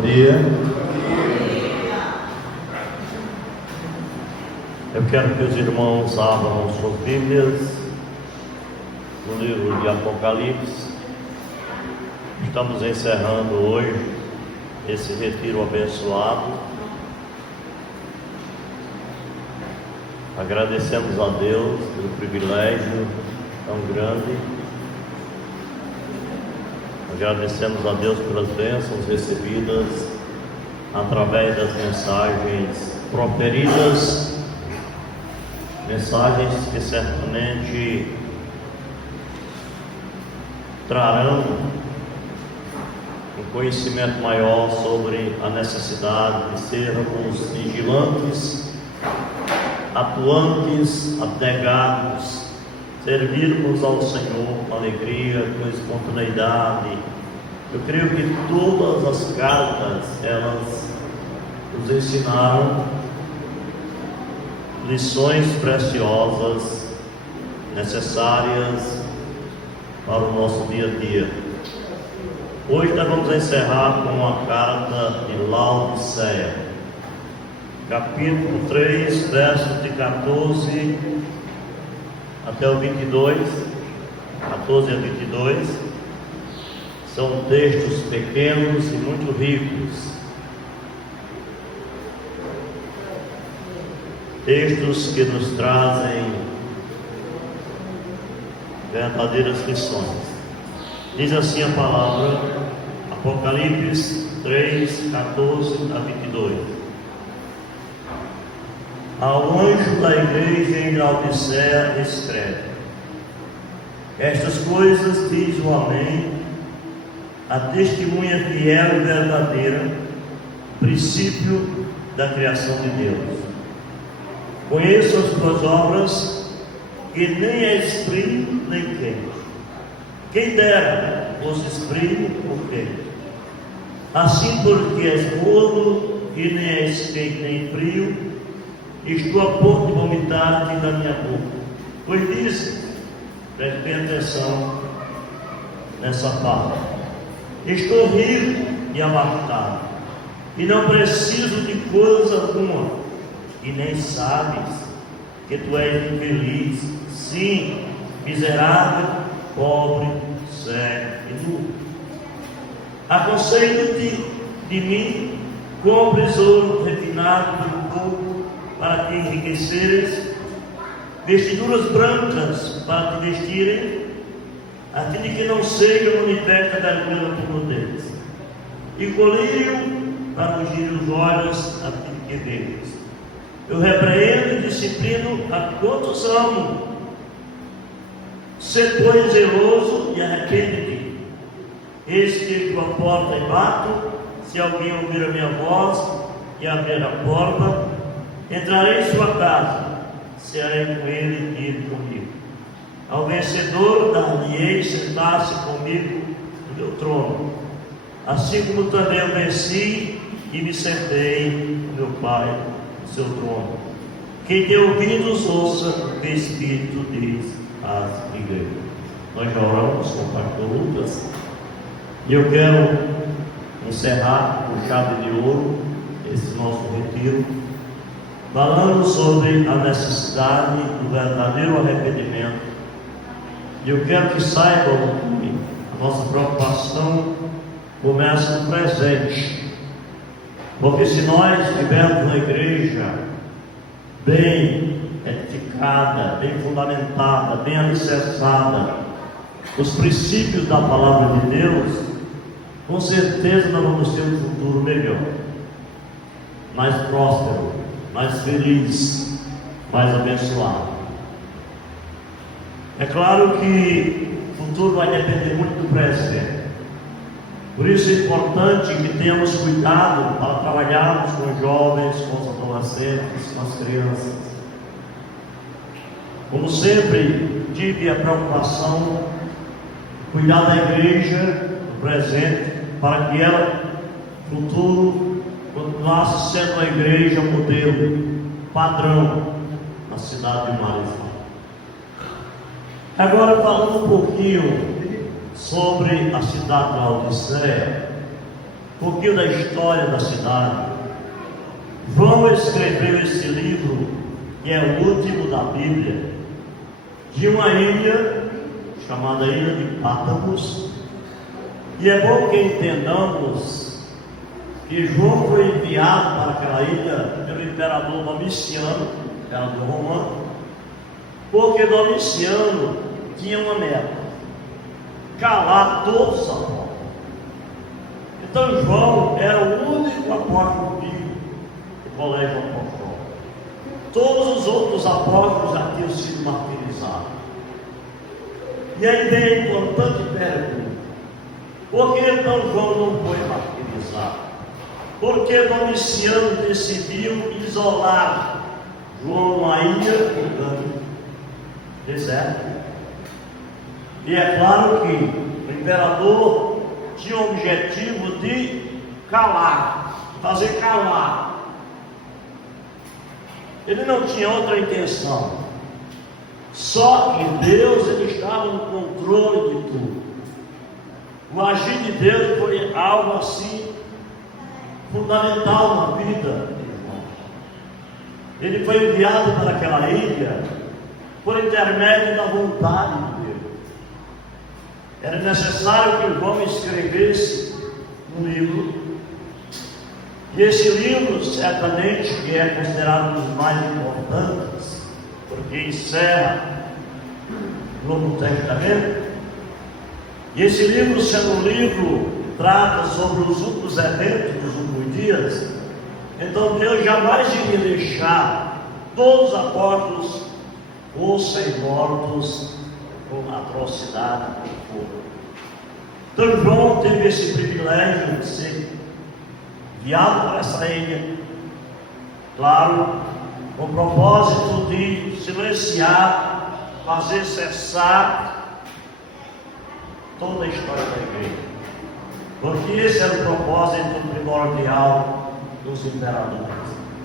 Bom dia. Eu quero que os irmãos abram suas Bíblias no livro de Apocalipse. Estamos encerrando hoje esse retiro abençoado. Agradecemos a Deus pelo privilégio tão grande. Agradecemos a Deus pelas bênçãos recebidas através das mensagens proferidas, mensagens que certamente trarão um conhecimento maior sobre a necessidade de sermos vigilantes, atuantes, abnegados, servirmos ao Senhor com alegria, com espontaneidade. Eu creio que todas as cartas, elas nos ensinaram lições preciosas, necessárias para o nosso dia a dia. Hoje nós vamos encerrar com a carta de Laodiceia, capítulo 3, versos de 14 até o 22, 14 a 22, são textos pequenos e muito ricos, textos que nos trazem verdadeiras lições. Diz assim a palavra, Apocalipse 3, 14 a 22. Ao anjo da igreja em Laodiceia escreve: estas coisas diz o Amém, a testemunha fiel e verdadeira, princípio da criação de Deus. Conheço as tuas obras, que nem és frio nem quente. Quem dera fosse frio ou quente. Assim, porque és morno e nem és quente nem frio, estou a ponto de vomitar-te da minha boca. Pois disse, preste bem atenção nessa parte: estou rico e abastado, e não preciso de coisa alguma, e nem sabes que tu és infeliz, sim, miserável, pobre, cego e nu. Aconselho-te de mim, compres ouro refinado pelo fogo, para te enriqueceres, vestiduras brancas para te vestirem, a fim de que não seja manifesta a vergonha da tua nudez, e colírio para ungir os olhos, a fim de que vejas. Eu repreendo e disciplino a quantos amo. Sê, pois, zeloso e arrepende-te. Eis que estou à porta e bato. Se alguém ouvir a minha voz e abrir a porta, entrarei em sua casa, cearei com ele e ele comigo. Ao vencedor dar-lhe-ei sentar-se comigo no meu trono, assim como também eu venci e me sentei com meu Pai no seu trono. Quem tem ouvidos, ouça o que o Espírito diz às igrejas. Nós já oramos com o pastor Lucas, e eu quero encerrar com chave de ouro esse nosso retiro, falando sobre a necessidade do verdadeiro arrependimento. E eu quero que saibam que a nossa preocupação começa no presente, porque se nós estivermos uma igreja bem edificada, bem fundamentada, bem alicerçada, os princípios da palavra de Deus, com certeza nós vamos ter um futuro melhor, mais próspero, mais feliz, mais abençoado. É claro que o futuro vai depender muito do presente. Por isso é importante que tenhamos cuidado para trabalharmos com os jovens, com os adolescentes, com as crianças. Como sempre, tive a preocupação de cuidar da igreja no presente, para que ela, no futuro, continuasse sendo uma igreja modelo, padrão na cidade de Marizal. Agora, falando um pouquinho sobre a cidade de Laodiceia, um pouquinho da história da cidade. João escreveu esse livro, que é o último da Bíblia, de uma ilha chamada Ilha de Pátimos. E é bom que entendamos que João foi enviado para aquela ilha pelo imperador Domiciano, imperador romano, porque Domiciano tinha uma meta: calar todos os apóstolos. Então João era o único apóstolo vivo do colégio apostólico. Todos os outros apóstolos já tinham sido martirizados. E aí vem a importante pergunta: por que então João não foi martirizado? Porque Domiciano decidiu isolar João numa ilha no deserto. E é claro que o imperador tinha o objetivo de calar, fazer calar. Ele não tinha outra intenção. Só que Deus, ele estava no controle de tudo. O agir de Deus foi algo assim fundamental na vida de João. Ele foi enviado para aquela ilha por intermédio da vontade de Deus. Era necessário que João escrevesse um livro. E esse livro, certamente, que é considerado um dos mais importantes, porque encerra o Novo Testamento. E esse livro, sendo um livro, trata sobre os últimos eventos dos últimos dias. Então Deus jamais iria deixar todos os apóstolos ou serem mortos com atrocidade que for. Então João teve esse privilégio de ser enviado para essa ilha, claro, com o propósito de silenciar, fazer cessar toda a história da igreja, porque esse era o propósito primordial dos imperadores.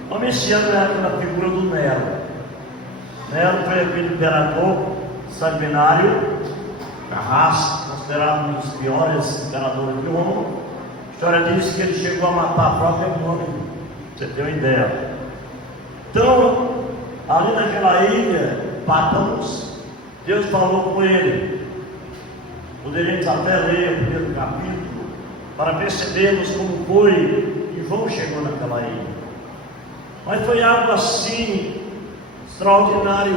Domiciano era aquela figura do Nero. Nero foi aquele imperador sanguinário, Carrasco, considerado um dos piores imperadores de Roma. A história diz que ele chegou a matar a própria mãe, você tem uma ideia. Então, ali naquela ilha, Pátimos, Deus falou com ele. Poderíamos até ler o primeiro capítulo para percebermos como foi que João chegou naquela ilha. Mas foi algo assim extraordinário.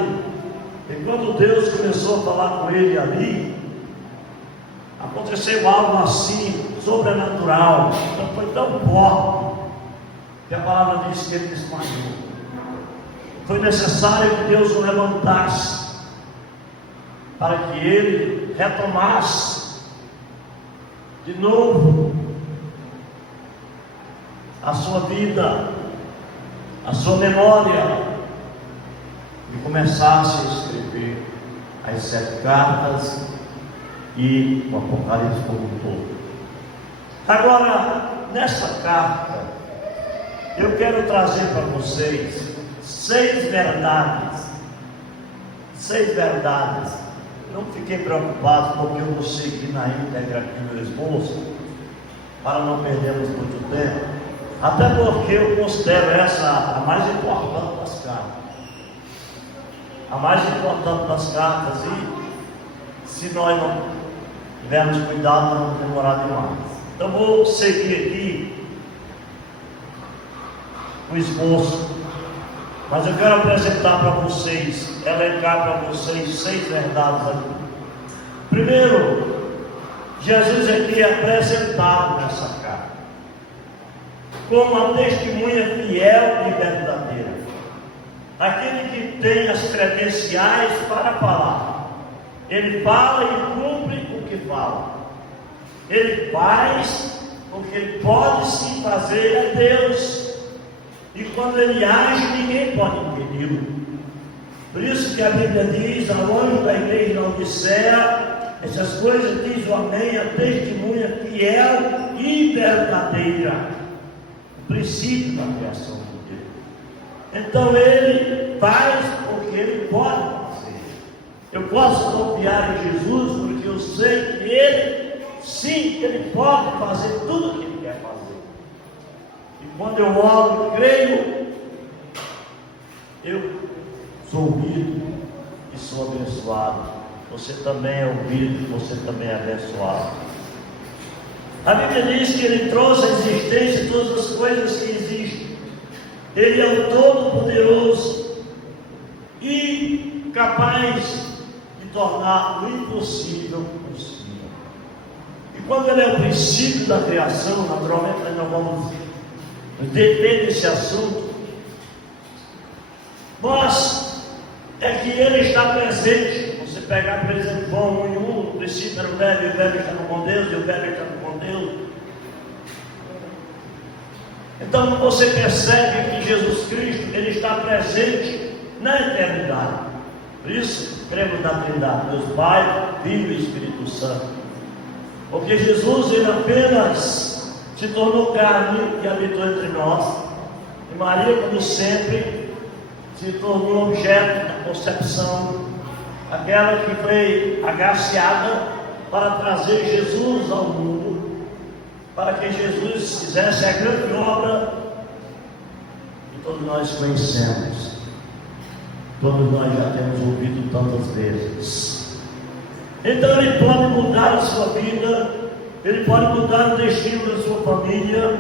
E quando Deus começou a falar com ele ali, aconteceu algo assim sobrenatural. Então foi tão forte que a palavra diz que ele desmaiou. Foi necessário que Deus o levantasse para que ele retomasse de novo a sua vida, a sua memória, e começasse a escrever as 7 cartas e o Apocalipse como um todo. Agora, nessa carta, eu quero trazer para vocês 6 verdades. 6 verdades. Não fiquem preocupados, porque eu vou seguir na íntegra aqui meu esboço, para não perdermos muito tempo. Até porque eu considero essa a mais importante das cartas. A mais importante das cartas, e se nós não tivermos cuidado, não vamos demorar demais. Então vou seguir aqui o esboço, mas eu quero apresentar para vocês, elencar para vocês 6 verdades aqui. Primeiro, Jesus aqui é apresentado nessa carta como uma testemunha fiel e verdadeira, aquele que tem as credenciais para falar. Ele fala e cumpre o que fala. Ele faz o que ele pode se fazer a Deus, e quando ele age, ninguém pode impedi-lo. Por isso que a Bíblia diz ao anjo da igreja de Laodiceia, essas coisas diz o Amém, a testemunha fiel e verdadeira, o princípio da criação de Deus. Então ele faz o que ele pode fazer. Eu posso confiar em Jesus, porque eu sei que ele, sim, ele pode fazer tudo o que ele quer fazer. Quando eu oro, creio, eu sou ouvido e sou abençoado. Você também é ouvido, você também é abençoado. A Bíblia diz que Ele trouxe à existência todas as coisas que existem. Ele é o Todo-Poderoso e capaz de tornar o impossível possível. E quando Ele é o princípio da criação, naturalmente nós vamos deter desse assunto, mas é que Ele está presente. Você pegar, por exemplo, João 1:1, no princípio era o Verbo, e o Verbo estava com Deus, e o Verbo estava com Deus. Então você percebe que Jesus Cristo, Ele está presente na eternidade. Por isso, cremos na Trindade, Deus Pai, Filho e Espírito Santo. Porque Jesus, Ele apenas se tornou carne e habitou entre nós. E Maria, como sempre, se tornou objeto da concepção, aquela que foi agraciada para trazer Jesus ao mundo, para que Jesus fizesse a grande obra que todos nós conhecemos, todos nós já temos ouvido tantas vezes. Então Ele pode mudar a sua vida, Ele pode mudar o destino da sua família,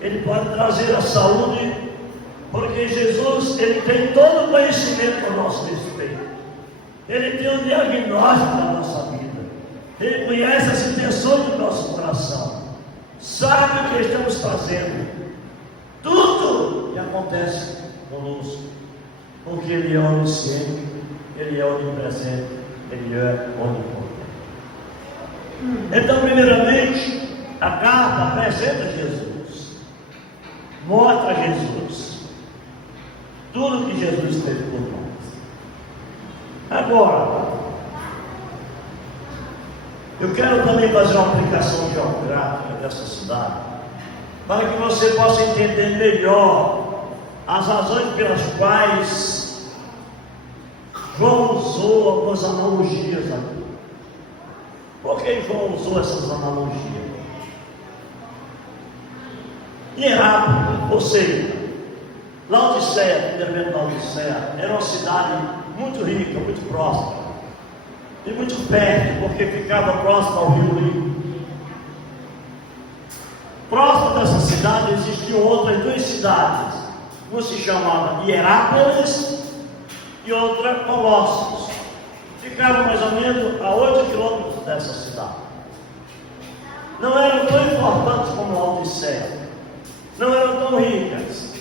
Ele pode trazer a saúde, porque Jesus, Ele tem todo o conhecimento a nosso respeito. Ele tem um diagnóstico da nossa vida. Ele conhece as intenções do nosso coração. Sabe o que estamos fazendo. Tudo que acontece conosco. Porque Ele é onisciente, Ele é onipresente, Ele é onipotente. Então, primeiramente, a carta apresenta Jesus. Mostra Jesus. Tudo que Jesus fez por nós. Agora, eu quero também fazer uma aplicação geográfica dessa cidade, para que você possa entender melhor as razões pelas quais João usou algumas analogias aqui. Por que João usou essas analogias? Hierápolis, ou seja, Laodiceia, o evento da Laodiceia, era uma cidade muito rica, muito próxima, e muito perto, porque ficava próximo ao Rio Rio. Próximo dessa cidade existiam outras duas cidades, uma se chamava Hierápolis e outra Colossos. Ficavam mais ou menos a 8 quilômetros dessa cidade. Não eram tão importantes como a Laodiceia, não eram tão ricas,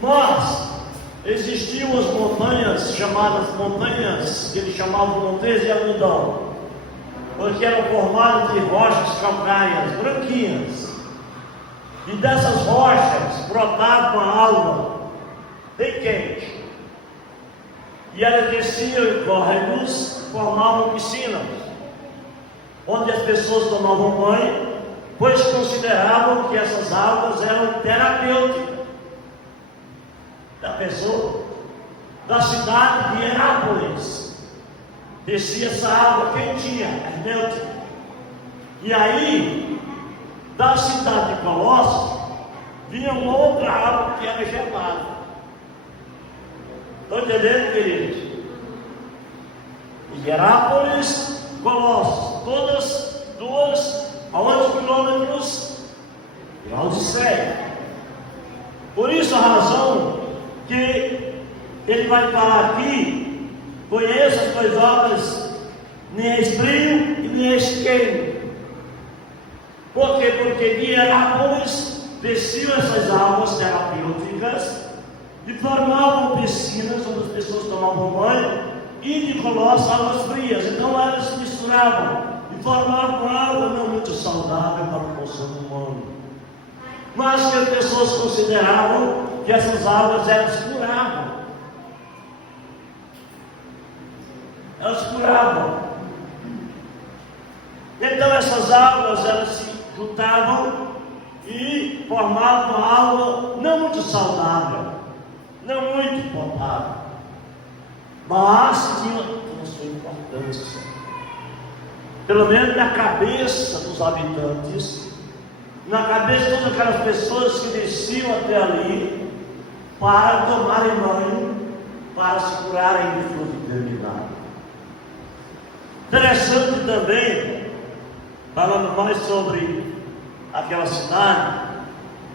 mas existiam as montanhas chamadas montanhas, que eles chamavam montanhas de algodão, porque eram formadas de rochas calcárias branquinhas, e dessas rochas brotava uma água bem quente, e elas desciam em córregos, formavam piscinas, onde as pessoas tomavam banho, pois consideravam que essas águas eram terapêuticas da pessoa. Da cidade de Hierápolis descia essa água quentinha, herméutica. E aí, da cidade de Colossos vinha uma outra água que era gelada. Estão entendendo, queridos? Hierápolis, Colossos, todas duas a 8 quilômetros de Laodiceia. Por isso a razão que ele vai falar aqui: conheça as tuas obras, nem és frio e nem és quente. Por quê? Porque de Hierápolis desciam essas águas terapêuticas e formavam piscinas onde as pessoas tomavam banho, e de Colossos águas frias. Então elas se misturavam e formavam água não muito saudável para o consumo humano, mas que as pessoas consideravam que essas águas elas curavam. Elas curavam. Então essas águas elas se juntavam e formavam uma água não muito saudável, não muito potável, mas tinha a sua importância, pelo menos na cabeça dos habitantes na cabeça de todas aquelas pessoas que desciam até ali para tomarem banho, para se curarem de sua enfermidade. Interessante também, falando mais sobre aquela cidade,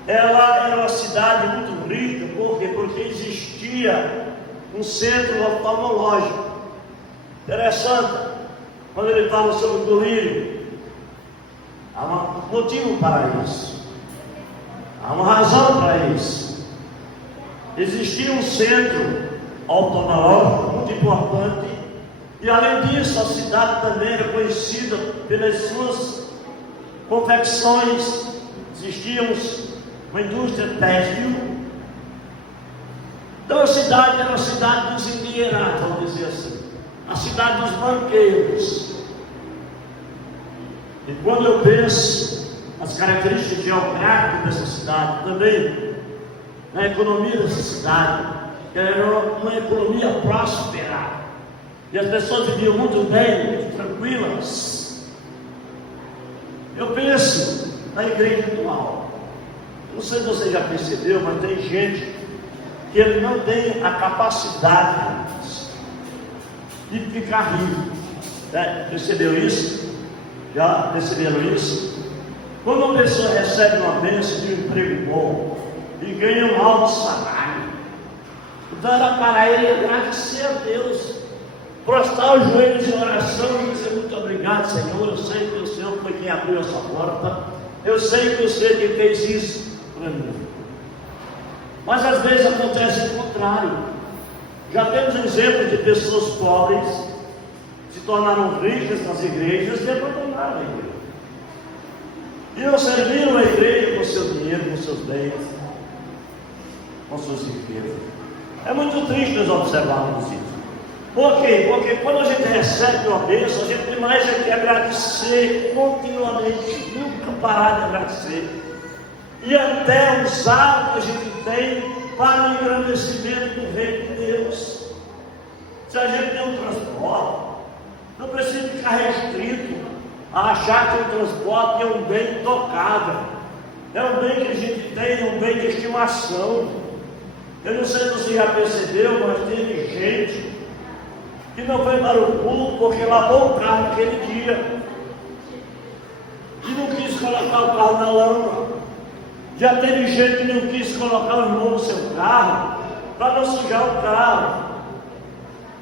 ela era uma cidade muito rica. Por quê? Porque existia um centro oftalmológico. Interessante, quando ele fala sobre o colírio, há um motivo para isso, há uma razão para isso. Existia um centro oftalmológico muito importante, e além disso, a cidade também era conhecida pelas suas confecções. Existia uma indústria têxtil. Então a cidade era a cidade dos endinheirados, vamos dizer assim, a cidade dos banqueiros. E quando eu penso nas características geográficas dessa cidade, também na economia dessa cidade, era uma economia próspera, e as pessoas viviam muito bem, muito tranquilas. Eu penso na igreja atual. Não sei se você já percebeu, mas tem gente que ele não tem a capacidade de ficar rico. Percebeu isso? Já perceberam isso? Quando uma pessoa recebe uma bênção de um emprego bom e ganha um alto salário, então era para ele agradecer a Deus, prostrar os joelhos em oração e dizer: muito obrigado, Senhor. Eu sei que o Senhor foi quem abriu essa porta, eu sei que o Senhor quem fez isso para mim. Mas às vezes acontece o contrário. Já temos exemplos de pessoas pobres se tornaram ricas nas igrejas e abandonaram a igreja, e não serviram a igreja com seu dinheiro, com seus bens, com suas riquezas. É muito triste nós observarmos isso. Por quê? Porque quando a gente recebe uma bênção, a gente tem mais é que agradecer continuamente, nunca parar de agradecer, e até usar o que a gente tem para o engrandecimento do reino de Deus. Se a gente tem um transporte, não precisa ficar restrito a achar que o transporte é um bem intocável, é um bem que a gente tem, é um bem de estimação. Eu não sei se você já percebeu, mas teve gente que não foi para o culto porque lavou o carro naquele dia e não quis colocar o carro na lama. Já teve gente que não quis colocar o irmão no seu carro para não sujar o carro.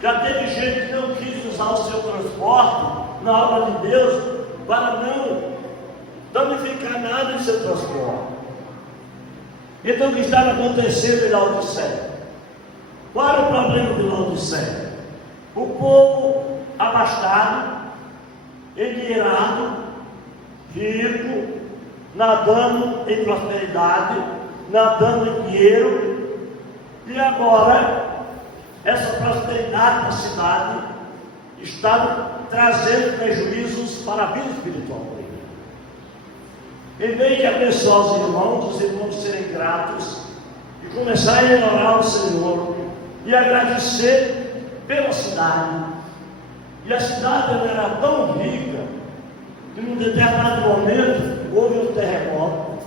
Já teve gente que não quis usar o seu transporte na obra de Deus para não danificar nada de seu transporte. Então o que estava acontecendo em Laodiceia? Qual era o problema de Laodiceia? O povo abastado, endinheirado, rico, nadando em prosperidade, nadando em dinheiro, e agora essa prosperidade da cidade estava trazendo prejuízos para a vida espiritual. Em vez de abençoar os irmãos serem gratos e começarem a orar ao Senhor e agradecer pela cidade. E a cidade ela era tão rica que num determinado momento houve um terremoto.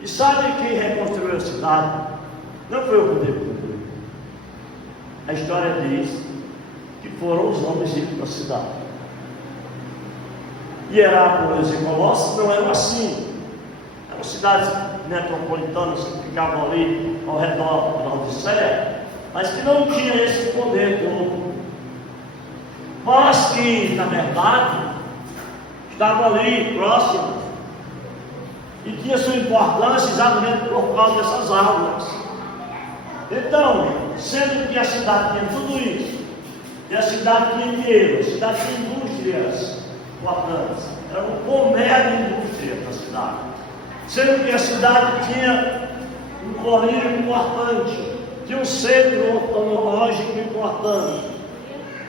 E sabe quem reconstruiu a cidade? Não foi o poder público. A história diz que foram os homens ricos da cidade. Hierápolis e Colossos não eram assim. Eram cidades metropolitanas que ficavam ali ao redor da Laodiceia, mas que não tinham esse poder todo. Mas que, na verdade, estavam ali próximos e tinha sua importância exatamente por causa dessas aulas. Então, sendo que a cidade tinha tudo isso, e a cidade tinha dinheiro, a cidade tinha indústrias importantes, era um comércio de indústria da cidade, sendo que a cidade tinha um colírio importante, tinha um centro oftalmológico importante,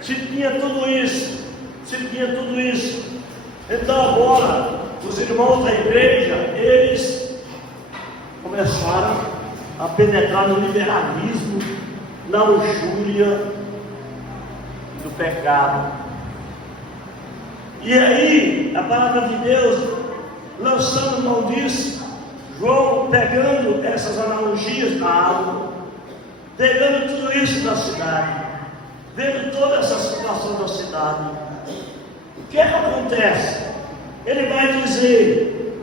se tinha tudo isso, então agora os irmãos da igreja, eles começaram a penetrar no liberalismo, na luxúria do pecado. E aí, a palavra de Deus lançando mão disso, João pegando essas analogias da água, pegando tudo isso da cidade, vendo toda essa situação da cidade. O que é que acontece? Ele vai dizer: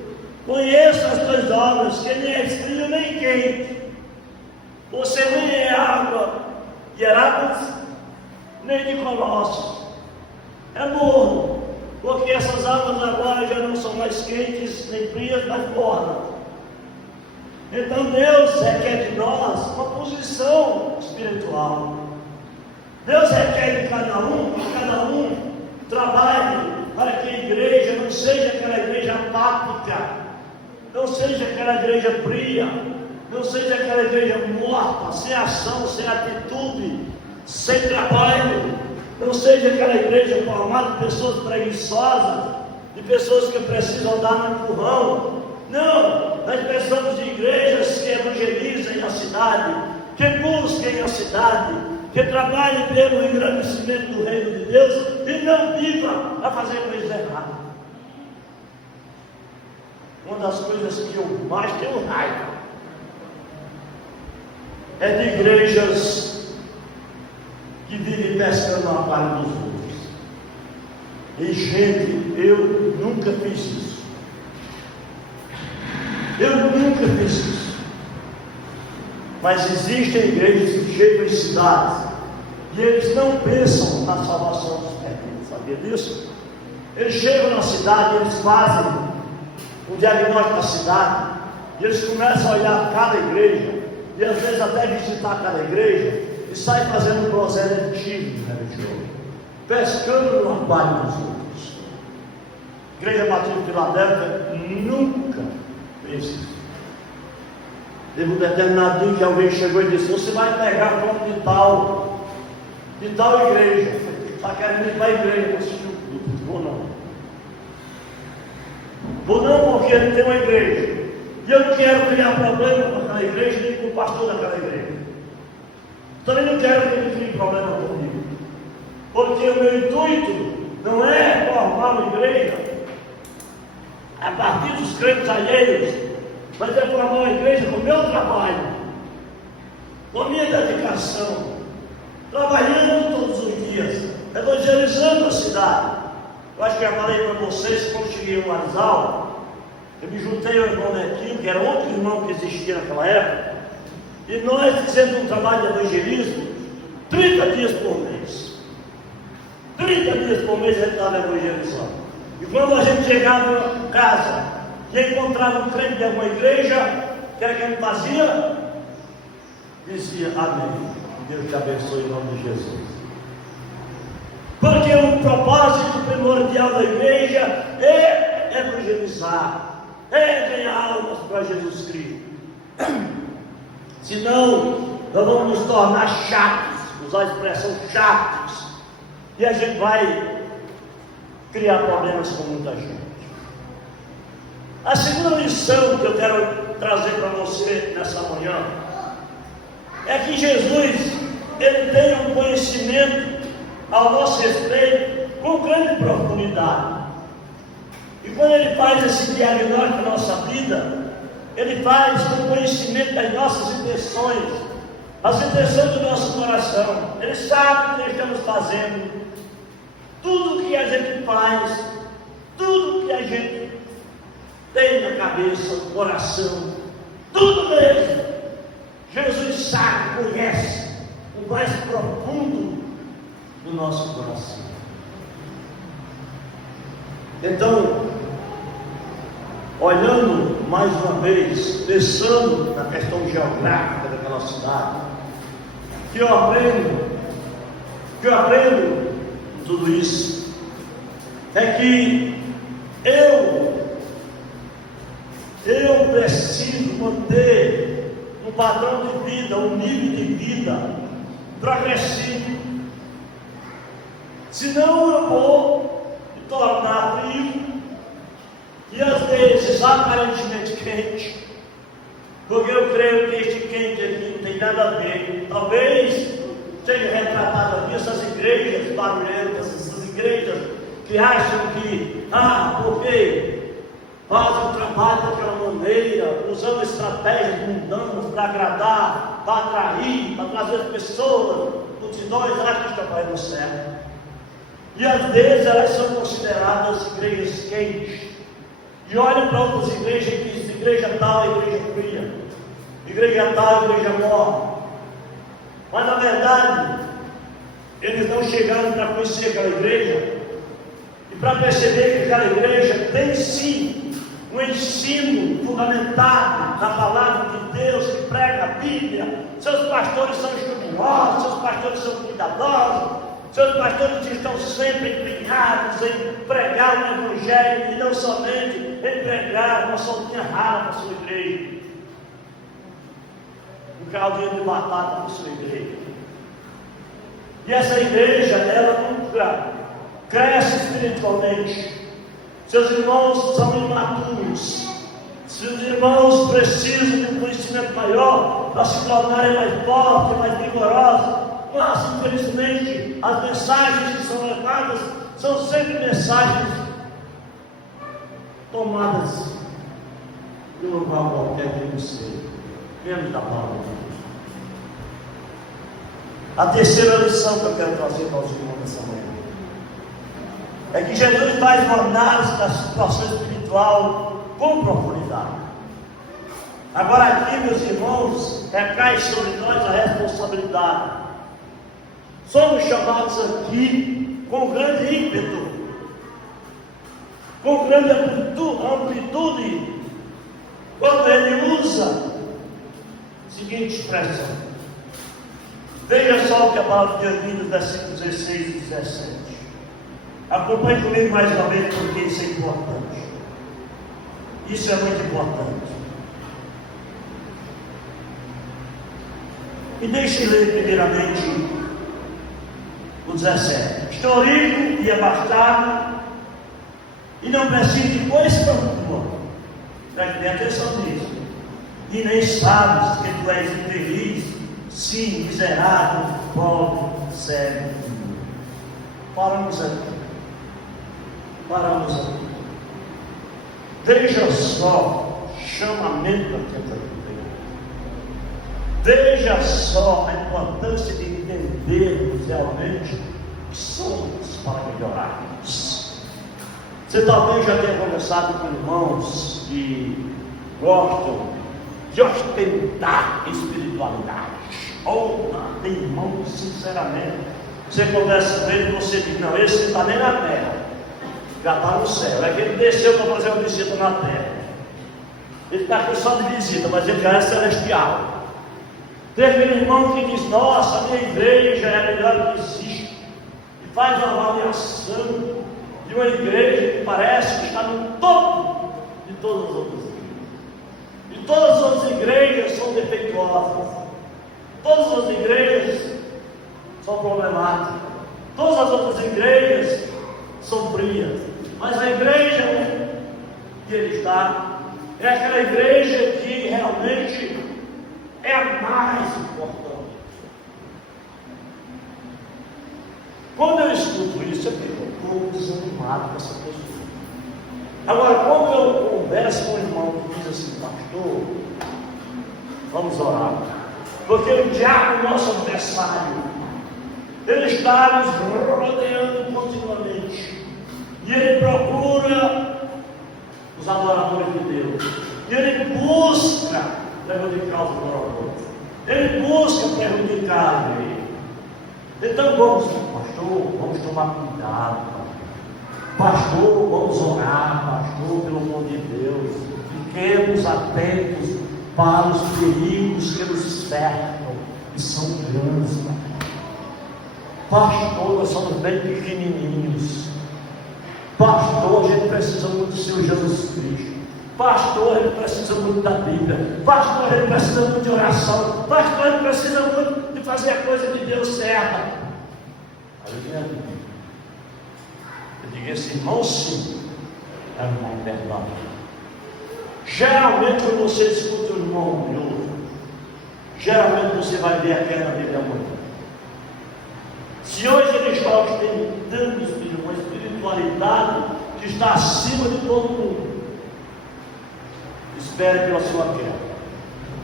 conheço as tuas obras, que nem é frio nem quente, você nem é água de Herápolis, nem de Colossos, é morno, porque essas águas agora já não são mais quentes nem frias, mas mornas. Então Deus requer de nós uma posição espiritual. Deus requer de cada um que cada um trabalhe para que a igreja não seja aquela igreja apática, não seja aquela igreja fria, não seja aquela igreja morta, sem ação, sem atitude, sem trabalho, não seja aquela igreja formada de pessoas preguiçosas, de pessoas que precisam dar um empurrão. Não, nós precisamos de igrejas que evangelizem a cidade, que busquem a cidade, que trabalhem pelo engrandecimento do reino de Deus e não viva a fazer coisas erradas. Uma das coisas que eu mais tenho raiva é de igrejas que vivem pescando a palha dos outros. E gente, eu nunca fiz isso. Eu nunca fiz isso. Mas existem igrejas que chegam em cidades e eles não pensam na salvação dos perdidos. Sabia disso? Eles chegam na cidade, eles fazem um diagnóstico da cidade e eles começam a olhar cada igreja e às vezes até visitar cada igreja e saem fazendo um proselitismo religioso, pescando no palha dos outros. Igreja Batista de Filadélfia nunca fez isso. Teve um determinado dia que alguém chegou e disse: você vai pegar conta de tal igreja. Está querendo ir para a igreja para assistir o culto. Vou não. Vou não, porque ele tem uma igreja. E eu não quero criar problema com aquela igreja, nem com o pastor daquela igreja. Também não quero que ele crie problema comigo. Porque o meu intuito não é formar uma igreja a partir dos crentes alheios, mas é formar uma igreja com o meu trabalho, com a minha dedicação, trabalhando todos os dias, evangelizando a cidade. Eu acho que eu falei para vocês, quando cheguei no Arizal, eu me juntei ao irmão Netinho, que era outro irmão que existia naquela época, e nós fizemos um trabalho de evangelismo 30 dias por mês. 30 dias por mês a gente estava evangelizando. E quando a gente chegava em casa e encontrava um crente de alguma igreja, o que era que a gente fazia? Dizia: amém, Deus te abençoe em nome de Jesus. Porque o propósito primordial da igreja é evangelizar, é ganhar almas para Jesus Cristo. Senão, nós vamos nos tornar chatos, usar a expressão chatos, e a gente vai criar problemas com muita gente. A segunda lição que eu quero trazer para você nessa manhã é que Jesus, ele tem um conhecimento ao nosso respeito com grande profundidade. E quando ele faz esse diagnóstico da nossa vida, ele faz com conhecimento das nossas intenções, as intenções do nosso coração. Ele sabe o que estamos fazendo, tudo que a gente faz, tudo que a gente tem na cabeça, no coração, tudo mesmo. Jesus sabe, conhece o mais profundo do nosso coração. Então, olhando mais uma vez, pensando na questão geográfica daquela cidade, que eu aprendo em tudo isso, é que eu preciso manter um padrão de vida, um nível de vida progressivo. Senão eu vou me tornar frio e às vezes aparentemente quente, porque eu creio que este quente aqui não tem nada a ver. Talvez seja retratado aqui essas igrejas barulhentas, essas igrejas que acham que, porque fazem o trabalho daquela maneira, usando estratégias mundanas para agradar, para atrair, para trazer as pessoas, multidões, que está fazendo certo. E às vezes elas são consideradas igrejas quentes. E olham para outras igrejas e dizem: igreja tal, igreja fria, igreja tal, igreja morna. Mas na verdade, eles não chegaram para conhecer aquela igreja e para perceber que aquela igreja tem sim um ensino fundamentado na palavra de Deus, que prega a Bíblia. Seus pastores são estudiosos, seus pastores são cuidadosos, seus pastores estão sempre empenhados em pregar o Evangelho e não somente em pregar uma soltinha rara para a sua igreja, um caldinho de batata para a sua igreja. E essa igreja, ela nunca cresce espiritualmente. Seus irmãos são imaturos. Seus irmãos precisam de um conhecimento maior para se tornarem mais fortes, mais vigorosos. Mas, infelizmente, as mensagens que são levadas são sempre mensagens tomadas de um lugar qualquer que não seja, menos da palavra de Deus. A terceira lição que eu quero trazer para os irmãos nessa manhã é que Jesus faz uma análise da situação espiritual com profundidade. Agora aqui, meus irmãos, recai sobre nós a responsabilidade. Somos chamados aqui com grande ímpeto, com grande amplitude, quando ele usa a seguinte expressão. Veja só o que a palavra de Deus diz nos versículos 16 e 17. Acompanhe comigo mais uma vez, porque isso é importante. Isso é muito importante. E deixe ler primeiramente o 17. Estou rico e abastado, e não preciso de coisa alguma. Preste bem atenção nisso. E nem sabes que tu és infeliz, sim, miserável, pobre, cego. Paramos aqui. Veja só o chamamento que é feito. Veja só a importância de entendermos realmente que somos para melhorarmos. Você talvez já tenha conversado com irmãos que gostam de ostentar espiritualidade. Tem irmãos, sinceramente, você conversa com ele e você diz: não, esse não está nem na terra, já está no céu. É que ele desceu para fazer uma visita na terra. Ele está aqui só de visita, mas ele já é celestial. Tem aquele irmão que diz: nossa, a minha igreja é a melhor que existe, e faz uma avaliação de uma igreja que parece que está no topo de todas as outras igrejas. E todas as outras igrejas são defeituosas. Todas as igrejas são problemáticas. Todas as outras igrejas são frias. Mas a igreja que ele está é aquela igreja que realmente é a mais importante. Quando eu escuto isso, eu fico um pouco desanimado com essa pessoa. Agora, quando eu converso com um irmão que diz assim: pastor, vamos orar, porque o diabo, nosso adversário, ele está nos rodeando continuamente, e ele procura os adoradores de Deus, e ele busca prejudicar os adoradores, ele busca prejudicar a igreja. Então pastor, vamos tomar cuidado, pastor, vamos orar, pastor, pelo amor de Deus, fiquemos atentos para os perigos que nos cercam, e são grandes. Pastor, nós somos bem pequenininhos. Pastor, a gente precisa muito do Senhor Jesus Cristo. Pastor, a gente precisa muito da Bíblia. Pastor, a gente precisa muito de oração. Pastor, a gente precisa muito de fazer a coisa de Deus certa. Eu digo: esse irmão sim é um irmão verdadeiro. Geralmente, quando você escuta um irmão orgulhoso, geralmente você vai ver a queda dele amanhã. Se hoje ele está ostentando uma espiritualidade que está acima de todo mundo, Espere pela sua queda.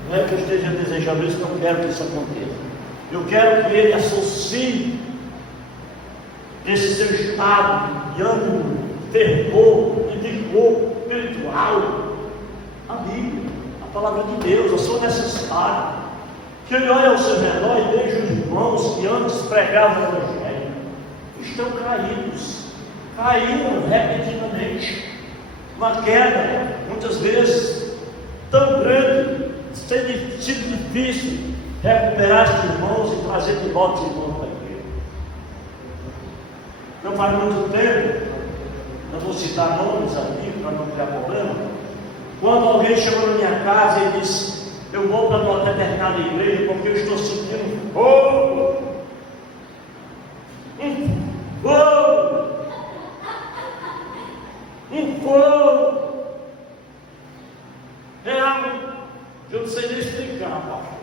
Não é que eu esteja desejando isso, não quero que isso aconteça. Eu quero que ele associe esse seu estado de ânimo, fervor e de corpo espiritual à Bíblia, a palavra de Deus. Eu sou necessário que ele olhe ao seu redor e veja os irmãos que antes pregavam o Evangelho, estão caíram repentinamente, uma queda, muitas vezes, tão grande, tem sido difícil recuperar esses irmãos e trazer de volta os irmãos para a igreja. Não faz muito tempo, não vou citar nomes aqui para não criar problema, quando alguém chegou na minha casa e disse: eu vou para uma determinada igreja porque eu estou sentindo fogo. Um fogo. É algo que eu não sei nem explicar, pastor.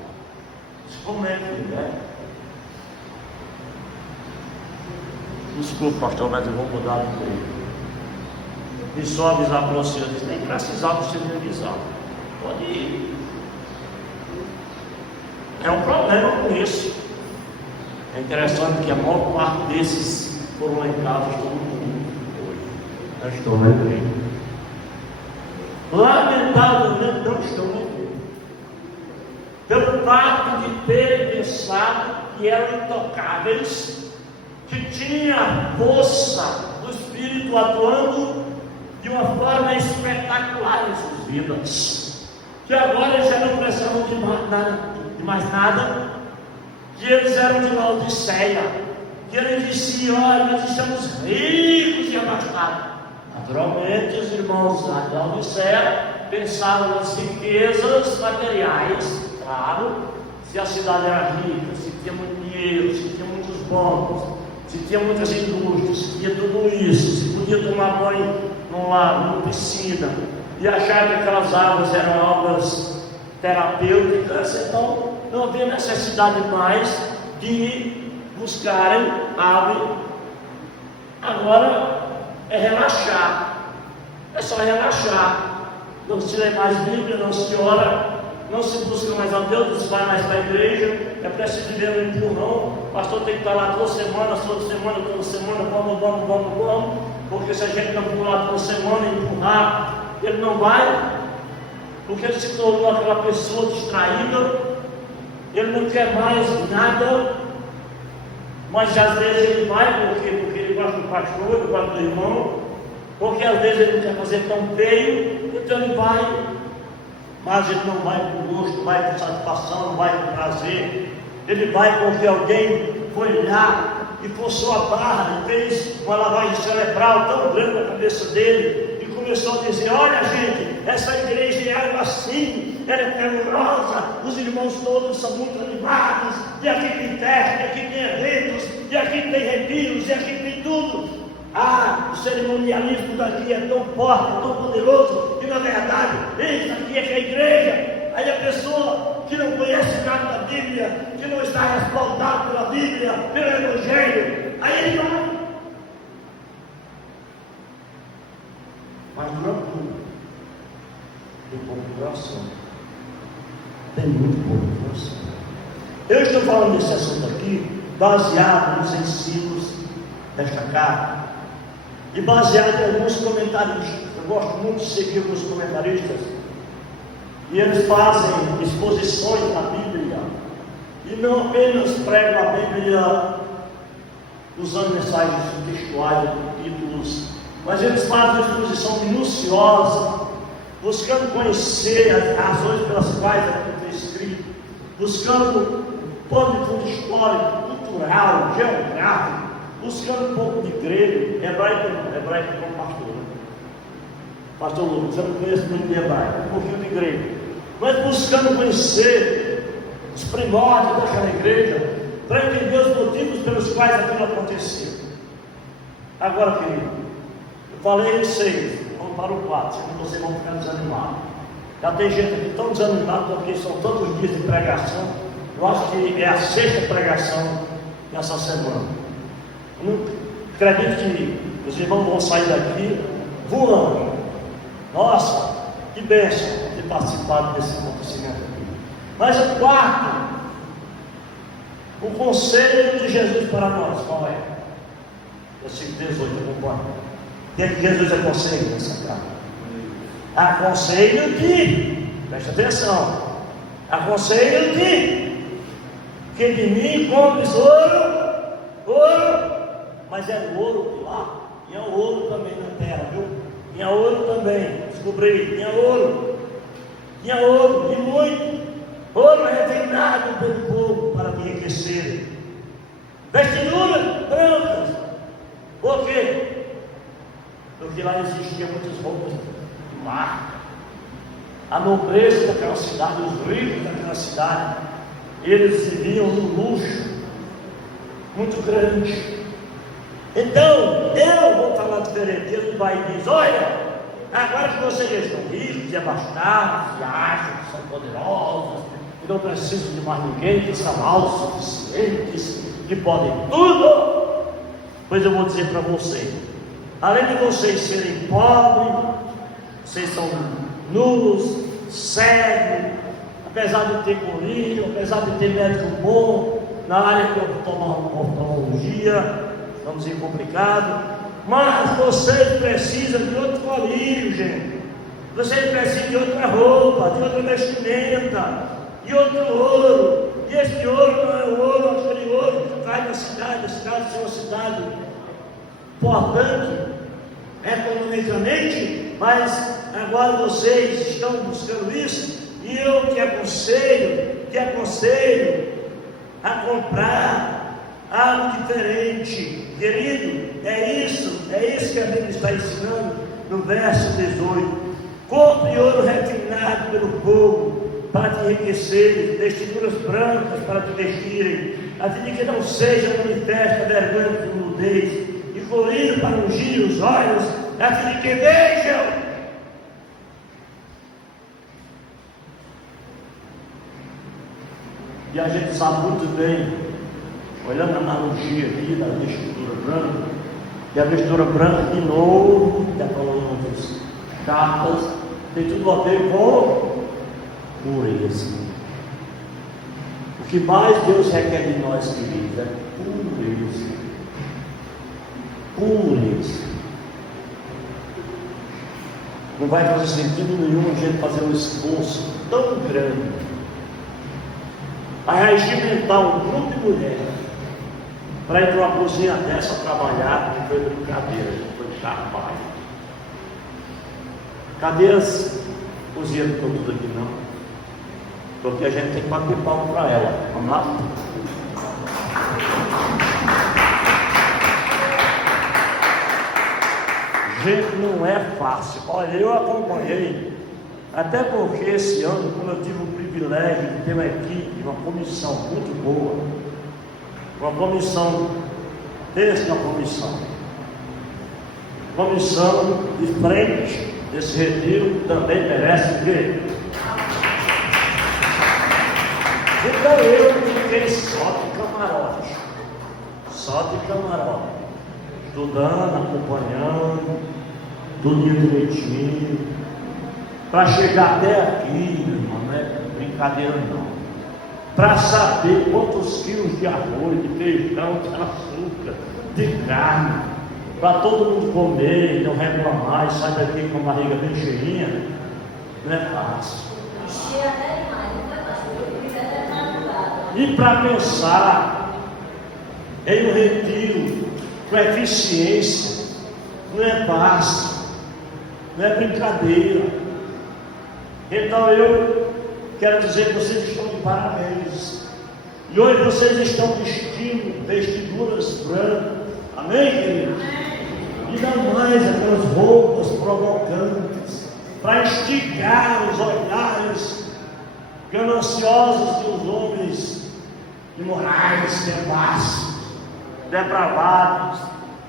Como é que é? Desculpa, pastor, mas eu vou mudar de coisa. E só avisar para você, eu disse, nem precisava você me avisar. Pode ir. É um problema com isso. É interessante que a maior parte desses foram lá em casa, estão no mundo hoje. Não estão na igreja. Lamentavelmente não estão na igreja. Pelo fato de terem pensado que eram intocáveis, que tinha força do Espírito atuando de uma forma espetacular em suas vidas, que agora eles já não precisavam de mais nada, que eles eram de Laodiceia, que eles diziam: olha, nós estamos ricos e abastados. Naturalmente, os irmãos de Laodiceia pensavam nas riquezas materiais. Claro, se a cidade era rica, se tinha muito dinheiro, se tinha muitos bancos, se tinha muitas indústrias, se tinha tudo isso, se podia tomar banho num lago, numa piscina, e achar que aquelas águas eram águas terapêuticas, então não havia necessidade mais de buscarem água. Agora é relaxar, é só relaxar, não se lê mais Bíblia, não se ora, não se busca mais a Deus, não se vai mais para a igreja, é preciso viver no empurrão. O pastor tem que estar lá toda semana, vamos, porque se a gente não for lá toda semana e empurrar, ele não vai, porque ele se tornou aquela pessoa distraída, ele não quer mais nada, mas às vezes ele vai, porque ele gosta do pastor, ele gosta do irmão, porque às vezes ele não quer fazer tão feio, então ele vai. Mas ele não vai com gosto, vai com satisfação, não vai com prazer. Ele vai porque alguém foi lá e forçou a barra, e fez uma lavagem cerebral tão grande na cabeça dele, e começou a dizer: olha, gente, essa igreja é algo assim, ela é fervorosa, os irmãos todos são muito animados, e aqui tem festa, e aqui tem eventos, e aqui tem retiros, e aqui tem tudo. Ah, o cerimonialismo daqui é tão forte, tão poderoso, que na verdade, isso aqui é que é a igreja. Aí a pessoa que não conhece nada da Bíblia, que não está respaldado pela Bíblia, pelo Evangelho, aí ele vai. Mas não é tudo. Tem pouco coração. Tem muito pouco coração. Eu estou falando desse assunto aqui, baseado nos ensinos desta carta. E baseado em alguns comentaristas. Eu gosto muito de seguir alguns comentaristas, e eles fazem exposições da Bíblia, e não apenas pregam a Bíblia usando mensagens textuais, títulos, mas eles fazem uma exposição minuciosa, buscando conhecer as razões pelas quais aquilo foi escrito, buscando pano de fundo histórico, cultural, geográfico, buscando um pouco de grego, hebraico como pastor. Pastor Lucas, eu não conheço muito de hebraico, um pouquinho de grego. Mas buscando conhecer os primórdios daquela igreja, para entender os motivos pelos quais aquilo aconteceu. Agora, querido, eu falei em 6, vamos para o 4, senão vocês vão ficar desanimados. Já tem gente aqui tão desanimada porque são tantos dias de pregação. Eu acho que é a 6ª pregação nessa semana. Eu não acredito que os irmãos vão sair daqui voando. Nossa, que bênção! participado desse acontecimento aqui. Mas o quarto, o conselho de Jesus para nós, qual é? Versículo 18, acompanha. O que é que Jesus aconselha nessa carta? Aconselho-te, presta atenção, aconselho-te que de mim compres ouro, mas é o ouro de lá, e é o ouro também na terra, viu? Tinha ouro também, descobri, tinha ouro e muito, ouro refinado pelo povo para me enriquecer, vestiduras brancas, por quê? Porque lá existiam muitas roupas de marca, a nobreza daquela cidade, os ricos daquela cidade, eles viviam num luxo muito grande. Então, eu vou falar diferente. Jesus vai e diz: olha, agora que vocês estão ricos e abastados, e acham que são poderosos, e não precisam de mais ninguém, que são autossuficientes, que podem tudo, pois eu vou dizer para vocês: além de vocês serem pobres, vocês são nus, cegos, apesar de ter colírio, apesar de ter médico bom, na área de oftalmologia, vamos dizer complicado, mas vocês precisam de outro colírio, gente. Vocês precisam de outra roupa, de outra vestimenta, de outro ouro. E esse ouro não é o ouro, aquele ouro que cai na cidade. A cidade é uma cidade importante economicamente, mas agora vocês estão buscando isso, e eu te aconselho a comprar algo diferente, querido. É isso que a Bíblia está ensinando no verso 18: compre ouro refinado pelo povo para te enriquecer, vestiduras brancas para te vestirem, a fim de que não seja manifesta a vergonha de nudez, e colírio para ungir os olhos, a fim de que vejam. E a gente sabe muito bem, olhando a analogia aqui da vestura branca, que a vestura branca, de novo, está falando das capas, tem tudo a ver com pureza. O que mais Deus requer de nós, queridos, é pureza. Pureza. Não vai fazer sentido nenhum a gente fazer um esforço tão grande a regimentar um grupo de mulheres para ir para uma cozinha dessa trabalhar, que foi brincadeira, que foi trabalho. Cadê as cozinhas do produto aqui? Não, porque a gente tem que bater palmo para ela. Vamos lá? Gente, não é fácil. Olha, eu acompanhei, até porque esse ano, como eu tive o privilégio de ter uma equipe, uma comissão muito boa, uma comissão de frente desse retiro, também merece ver. Então eu fiquei só de camarote, estudando, acompanhando, tudo direitinho, para chegar até aqui, irmão, não é brincadeira não, para saber quantos quilos de arroz, de feijão, de açúcar, de carne, para todo mundo comer e não reclamar e sair daqui com a barriga bem cheinha, não é fácil. E para pensar em um retiro com eficiência, não é fácil, não é brincadeira. Então eu quero dizer que vocês estão de parabéns. E hoje vocês estão vestindo vestiduras brancas. Amém, queridos? E não mais aquelas roupas provocantes, para instigar os olhares gananciosos dos homens imorais, devassos, depravados.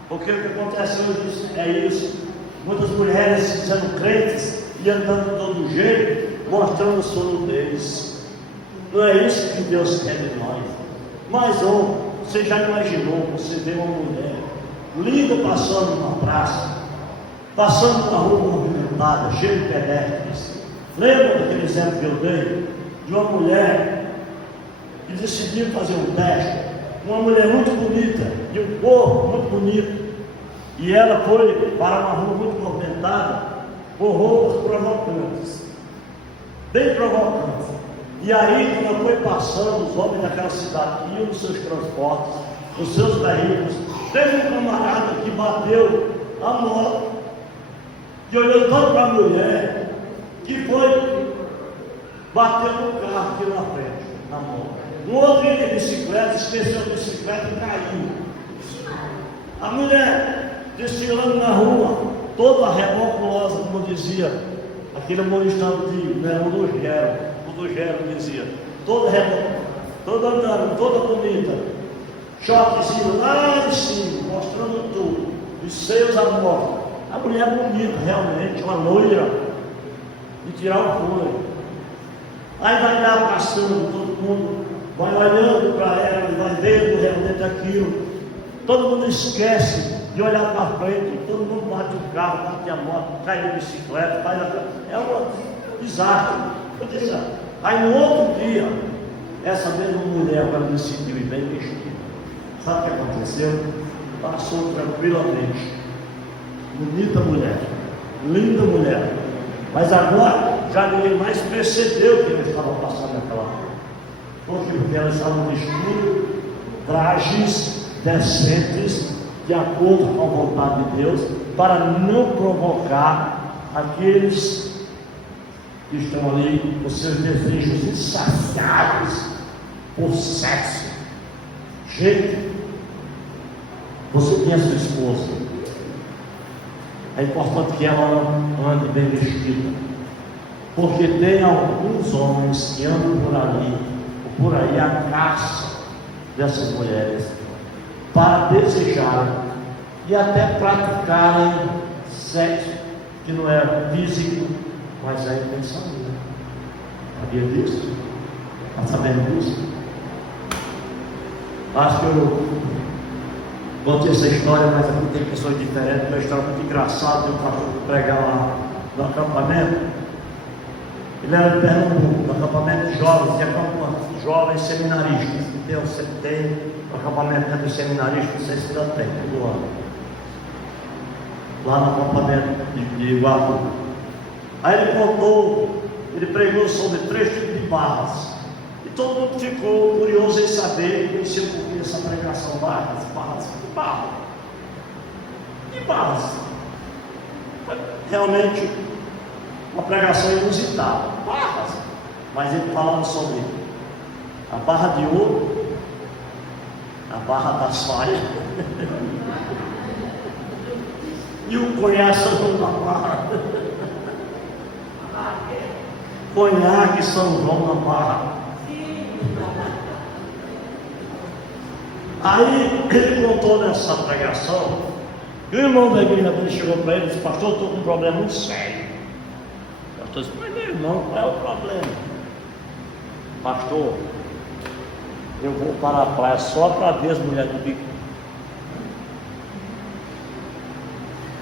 Porque o que acontece hoje é isso: muitas mulheres se dizendo crentes e andando de todo jeito, mostrando o sono deles. Não é isso que Deus quer de nós. Mas você já imaginou, você vê uma mulher linda passando numa praça, passando numa rua movimentada, cheia de pedestres, Lembra daquele exemplo que eu dei de uma mulher que decidiu fazer um teste? Uma mulher muito bonita, de um corpo muito bonito, e ela foi para uma rua muito movimentada com roupas provocantes, bem provocantes. E aí, quando ela foi passando, os homens daquela cidade iam nos seus transportes, nos seus veículos, teve um camarada que bateu a moto, que olhou tanto para a mulher, que foi bater no carro aqui na frente, na moto. Um outro ia de bicicleta, esqueceu a bicicleta e caiu. A mulher desfilando na rua, toda reboclosa, como dizia aquele humorista antigo, né? O do Gero dizia, toda reboclosa, toda andando, toda bonita, shortzinho lá em cima, mostrando tudo, os seios à mostra. A mulher bonita, realmente, uma loira, de tirar o fôlego. Aí vai lá passando, todo mundo vai olhando para ela, vai vendo realmente aquilo. Todo mundo esquece de olhar para frente, todo mundo bate o carro, bate a moto, cai de bicicleta, faz a... É um desastre. Aí no outro dia, essa mesma mulher agora decidiu ir bem vestida. Sabe o que aconteceu? Passou tranquilamente. Bonita mulher, linda mulher. Mas agora já ninguém mais percebeu que ela estava passando naquela rua. Porque elas estavam vestindo trajes decentes, de acordo com a vontade de Deus, para não provocar aqueles que estão ali com seus desejos insaciáveis por sexo. Gente, você tem a sua esposa, é importante que ela ande bem vestida, porque tem alguns homens que andam por aí a caça dessas mulheres, para desejarem e até praticarem sexo, que não é físico, mas é intenção. Sabia disso? Está sabendo disso? Acho que eu contei essa história, mas aqui tem pessoas diferentes. Uma história muito engraçada. Tem um pastor que prega lá no acampamento. Ele era de Pernambuco, no acampamento de jovens, e acampamento de jovens seminaristas. Então, você tem o acampamento dos seminaristas, não sei se ainda tem, todo ano. Lá no acampamento de Iguatu. Aí ele contou, ele pregou sobre 3 tipos de barras. E todo mundo ficou curioso em saber, conhecer um pouquinho essa pregação. Barras, que barra? Que barras? Realmente, uma pregação inusitada. Barras. Mas ele falava sobre a barra de ouro, a barra das falhas e o conhaque São João na barra. Conhaque São João na barra. Aí ele contou nessa pregação que o irmão da igreja dele chegou para ele e disse: pastor, estou com um problema muito sério. O pastor disse: mas meu irmão, qual é o problema? Pastor, eu vou para a praia só para ver as mulheres do bico.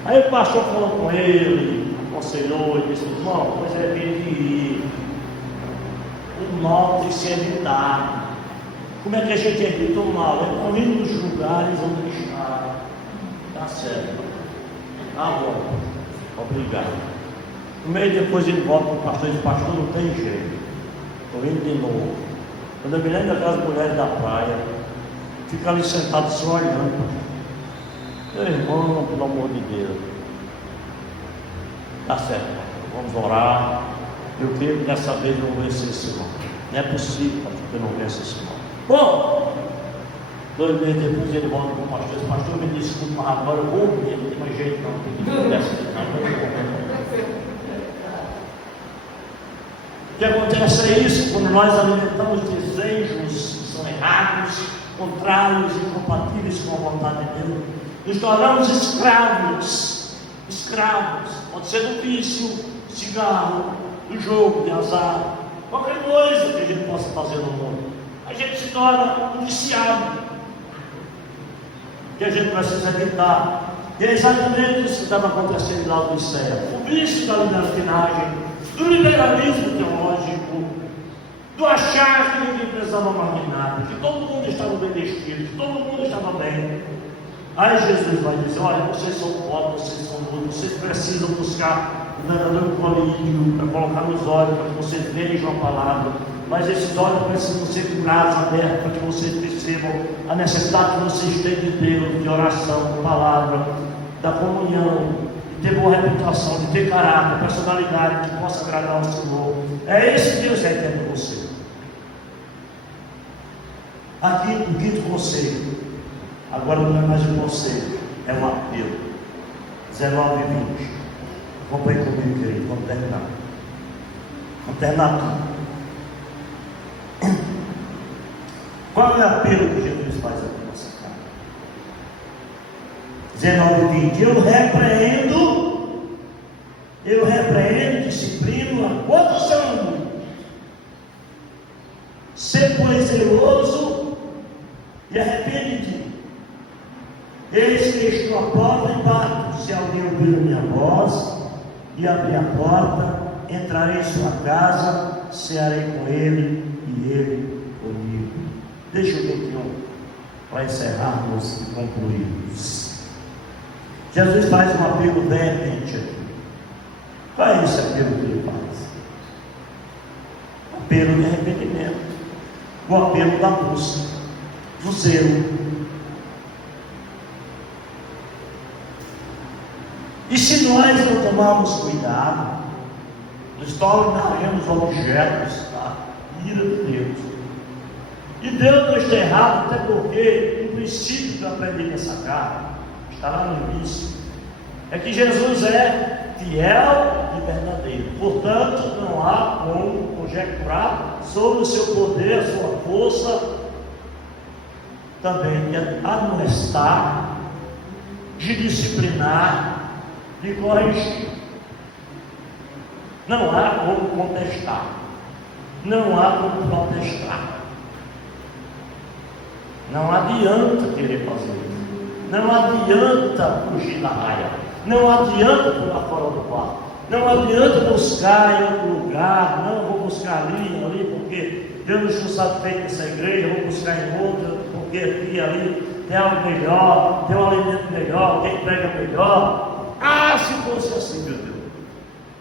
Aí o pastor falou com ele, aconselhou e disse: irmão, pois é bem de ir. O mal de se evitar. Como é que a gente evita o mal? É correndo nos lugares onde está. Tá certo. Tá bom. Obrigado. No meio depois ele volta para o pastor e diz: pastor, não tem jeito. Estou indo de novo. Quando eu me lembro daquelas mulheres da praia, fica ali sentado só olhando. Meu irmão, pelo amor de Deus. Tá certo. Vamos orar. Eu creio que dessa vez eu não vencer esse mal. Não é possível que eu não vença esse mal. Bom, 2 meses depois ele volta para o pastor e diz: pastor, me desculpa, mas agora eu vou mesmo, não tem mais jeito não, tem que vir dessa O que acontece é isso, quando nós alimentamos desejos que são errados, contrários, incompatíveis com a vontade de Deus, nos tornamos escravos, pode ser do vício, cigarro, do jogo de azar, qualquer coisa que a gente possa fazer no mundo. A gente se torna um viciado, que a gente precisa evitar. E é exatamente isso que estava acontecendo lá do céu. O vício da libertinagem, do liberalismo teológico, do achar que ninguém precisava mais de nada, que todo mundo estava bem vestido, que todo mundo estava bem. Aí Jesus vai dizer: olha, vocês são pobres, vocês são mudos, vocês precisam buscar o verdadeiro colírio para colocar nos olhos, para que vocês vejam a palavra. Mas esses olhos precisam ser curados, abertos, para que vocês percebam a necessidade que vocês têm de Deus, de oração, de palavra, da comunhão, de ter boa reputação, de ter caráter, personalidade, que possa agradar ao Senhor. É esse que Deus requer de você. Aqui, o quinto conselho, agora não é mais um conselho, é um apelo. 19 e 20. Acompanhe comigo, querido, vamos terminar. Vamos terminar aqui. Qual é o apelo que Jesus faz aqui na nossa casa? 19 e 20. Eu repreendo, disciplino a todos anos. Ser, pois, zeloso e arrepende-te. Eis que estou à porta e bato. Se alguém ouvir a minha voz e abrir a porta, entrarei em sua casa, cearei com ele e ele comigo. Deixa eu ver aqui para encerrarmos e concluirmos. Jesus faz um apelo veemente aqui. Qual é esse apelo que ele faz? Apelo de arrependimento, o apelo da busca, do zelo. E se nós não tomarmos cuidado, nos tornaremos objetos da ira de Deus. E Deus não está errado, até porque o princípio que eu aprendi nessa carta, está lá no início, é que Jesus é fiel e verdadeiro. Portanto, não há como conjecturar sobre o seu poder, a sua força, também de admoestar, de disciplinar, de corrigir. Não há como contestar, não há como protestar. Não adianta querer fazer isso, não adianta fugir da raia, não adianta pular fora do quarto, não adianta buscar em outro lugar. Não, vou buscar ali, porque Deus não está satisfeito nessa igreja, vou buscar em outra, porque aqui e ali tem algo melhor, tem um alimento melhor, quem prega melhor. Ah, se fosse assim, meu Deus,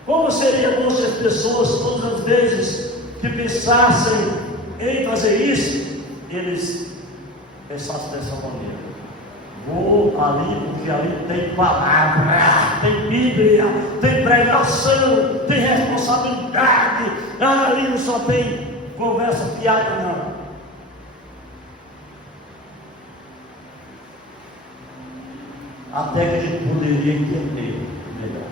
como seria bom se as pessoas, todas as vezes que pensassem em fazer isso, eles pensassem dessa maneira: vou ali porque ali tem palavra, tem Bíblia, tem pregação, tem responsabilidade, ali não só tem conversa piada, não. Até que a gente poderia entender melhor.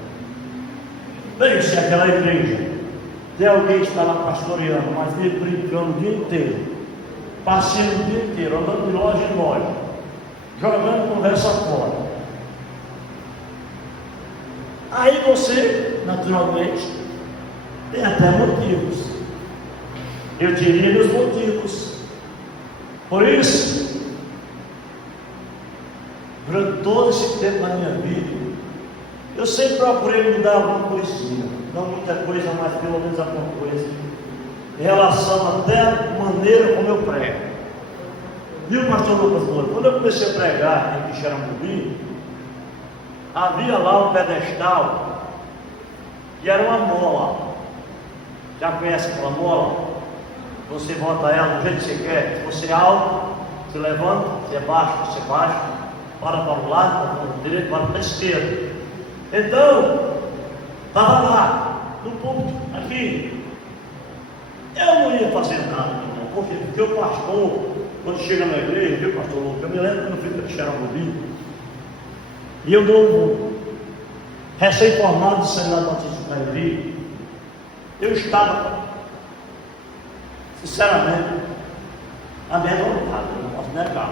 Bem, se aquela igreja tem alguém que está lá pastoreando, mas vive brincando o dia inteiro, passeando o dia inteiro, andando de loja em loja, jogando conversa fora, aí você, naturalmente, tem até motivos. Eu diria meus motivos. Por isso, durante todo esse tempo da minha vida, eu sempre procurei mudar alguma coisinha, não muita coisa, mas pelo menos alguma coisa, em relação até a maneira como eu prego. Viu, pastor Lucas Moura? Quando eu comecei a pregar aqui em Xerambubi, havia lá um pedestal que era uma mola. Já conhece aquela mola? Você bota ela do jeito que você quer. Se você é alto, você levanta, se é baixo, você baixa, para o lado, para o direito, para a esquerda. Então, estava lá, no púlpito, aqui. Eu não ia fazer nada, não, porque o pastor, quando chega na igreja, viu, pastor Lucas? Eu me lembro quando eu fui para Xerambubi, e eu dou recém-formado do Senado Batista do Cariri. Eu estava, sinceramente, amedrontado, não posso negar.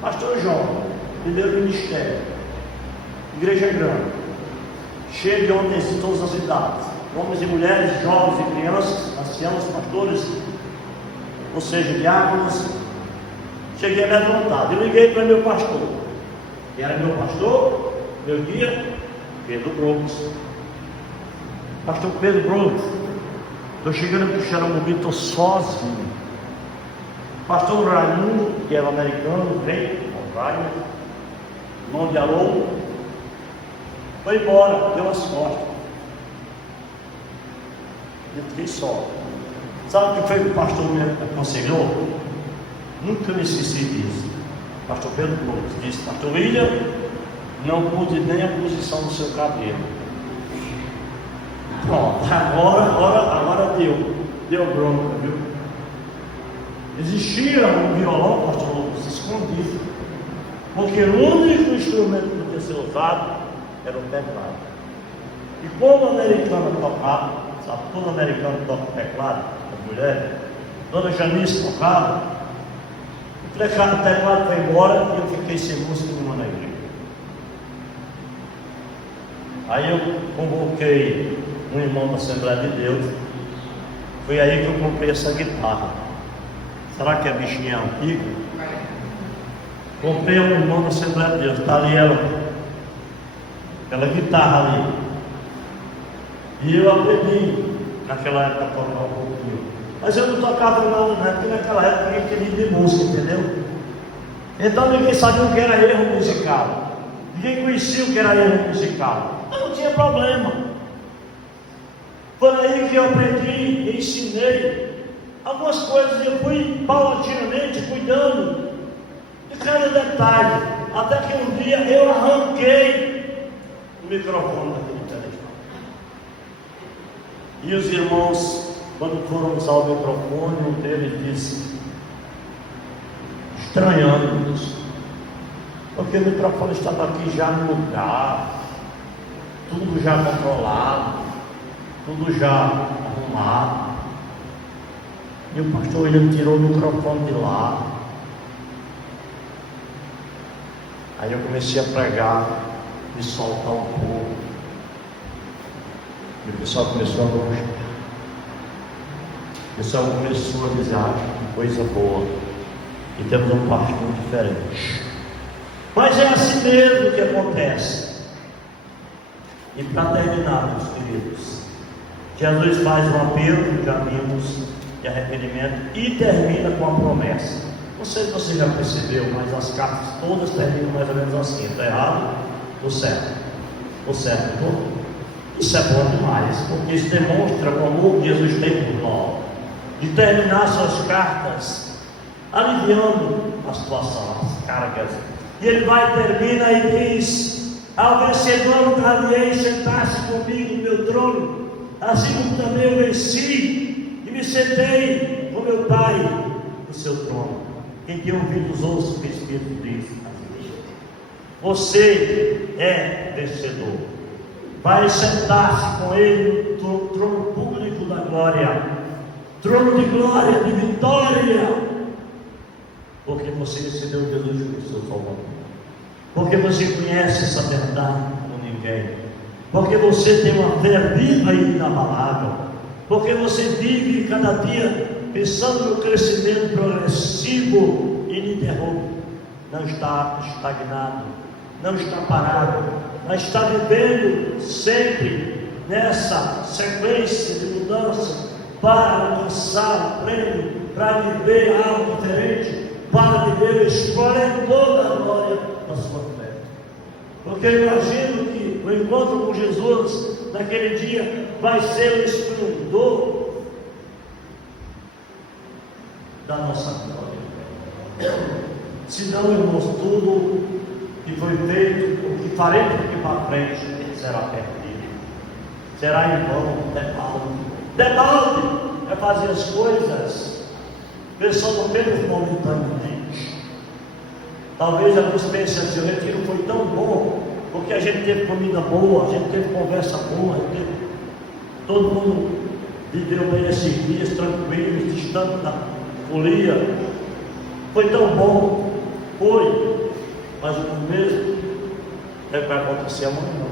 Pastor João, primeiro ministério, igreja grande, cheia de homens de todas as idades, homens e mulheres, jovens e crianças, anciãos, pastores, ou seja, diáconos. Cheguei amedrontado. Eu liguei para meu pastor. Quem era meu pastor, meu guia? Pedro Brooks. Pastor Pedro Brooks. Estou chegando aqui em Xaramubim, estou sozinho. Pastor Raimundo, que era americano, veio, irmão de Alô, foi embora, deu as costas. Eu fiquei só. Sabe o que foi que o pastor me aconselhou? Nunca me esqueci disso. Pastor Pedro Brooks disse: Pastor William, não pude nem a posição do seu cabelo. Pronto, agora deu bronca, viu? Existia um violão, pastor Lucas, escondido, porque o único instrumento que podia ser usado era o teclado. E como a americana tocava, sabe, todo americano toca teclado, as mulheres, Dona Janice tocava, o teclado foi embora e eu fiquei sem música nenhuma na igreja. Aí eu convoquei um irmão da Assembleia de Deus, foi aí que eu comprei essa guitarra. Será que a bichinha é antiga? Comprei um irmão da Assembleia de Deus, está ali aquela guitarra ali. E eu aprendi naquela época a tocar um pouquinho. Mas eu não tocava não, né? Porque naquela época ninguém queria de música, entendeu? Então ninguém sabia o que era erro musical. Ninguém conhecia o que era erro musical. Não tinha problema. Foi aí que eu aprendi, ensinei. Algumas coisas eu fui paulatinamente cuidando de cada detalhe, até que um dia eu arranquei o microfone daquele telefone. E os irmãos, quando foram usar o microfone, um deles disse, estranhando isso, porque o microfone estava aqui já no lugar, tudo já controlado, tudo já arrumado. E o pastor William tirou o microfone de lá. Aí eu comecei a pregar, me soltar um pouco. E o pessoal começou a gostar. O pessoal começou a dizer, que coisa boa. E temos um pastor diferente. Mas é assim mesmo que acontece. E para terminar, meus queridos, Jesus faz um apelo, já vimos, de arrependimento, e termina com a promessa. Não sei se você já percebeu, mas as cartas todas terminam mais ou menos assim: está errado, ou certo? Ou certo? Isso é bom demais, porque isso demonstra o amor que Jesus tem por nós, de terminar suas cartas aliviando a situação, as cargas. E ele vai, termina e diz: ao vencedor dar-lhe-ei sentar-se comigo no meu trono, assim como também eu venci e me sentei com meu Pai no seu trono. Quem tem ouvidos ouça o que o Espírito diz. Você é vencedor. Vai sentar-se com Ele no trono público da glória, trono de glória, de vitória, porque você recebeu Jesus como seu Salvador, porque você conhece essa verdade como ninguém, porque você tem uma fé viva e inabalável, porque você vive cada dia pensando no crescimento progressivo e ininterrupto. Não está estagnado, não está parado, mas está vivendo sempre nessa sequência de mudança para alcançar o prêmio, para viver algo diferente, para viver o esplendor da glória da sua fé. Porque eu imagino que o encontro com Jesus naquele dia vai ser o esplendor da nossa glória. Se não, irmãos, tudo que foi feito, o que faremos daqui para frente, será perdido, será em vão, debalde é fazer as coisas pensando apenas momentaneamente. Talvez alguns pensem assim: o retiro foi tão bom, porque a gente teve comida boa, a gente teve conversa boa, todo mundo viveu bem esses dias, tranquilos, distante da folia. Foi tão bom, foi, mas o mesmo é o que vai acontecer amanhã.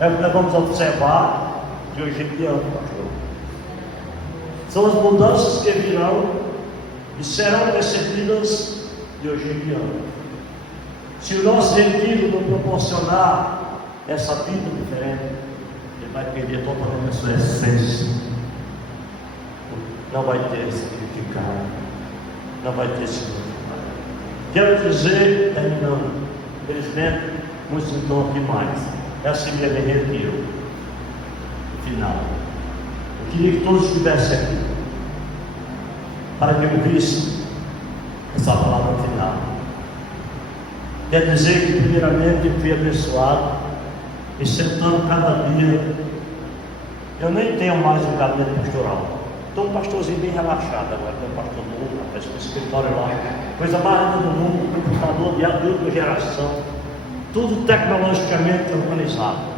É o que nós vamos observar de hoje em diante, pastor. São as mudanças que virão e serão percebidas de hoje em diante. Se o nosso retiro não proporcionar essa vida diferente, ele vai perder totalmente a sua essência. Não vai ter significado. Não vai ter significado. Quero dizer, terminando, infelizmente, muitos não estão aqui mais. É assim que ele retiro. Final. Eu queria que todos estivessem aqui, para que eu visse essa palavra final. Quer dizer que, primeiramente, eu fui abençoado, e sentando cada dia, eu nem tenho mais um gabinete pastoral. Estou um pastorzinho bem relaxado agora, tem um pastor novo, rapaz, com escritório lá, coisa mais linda do mundo, computador de última geração, tudo tecnologicamente organizado.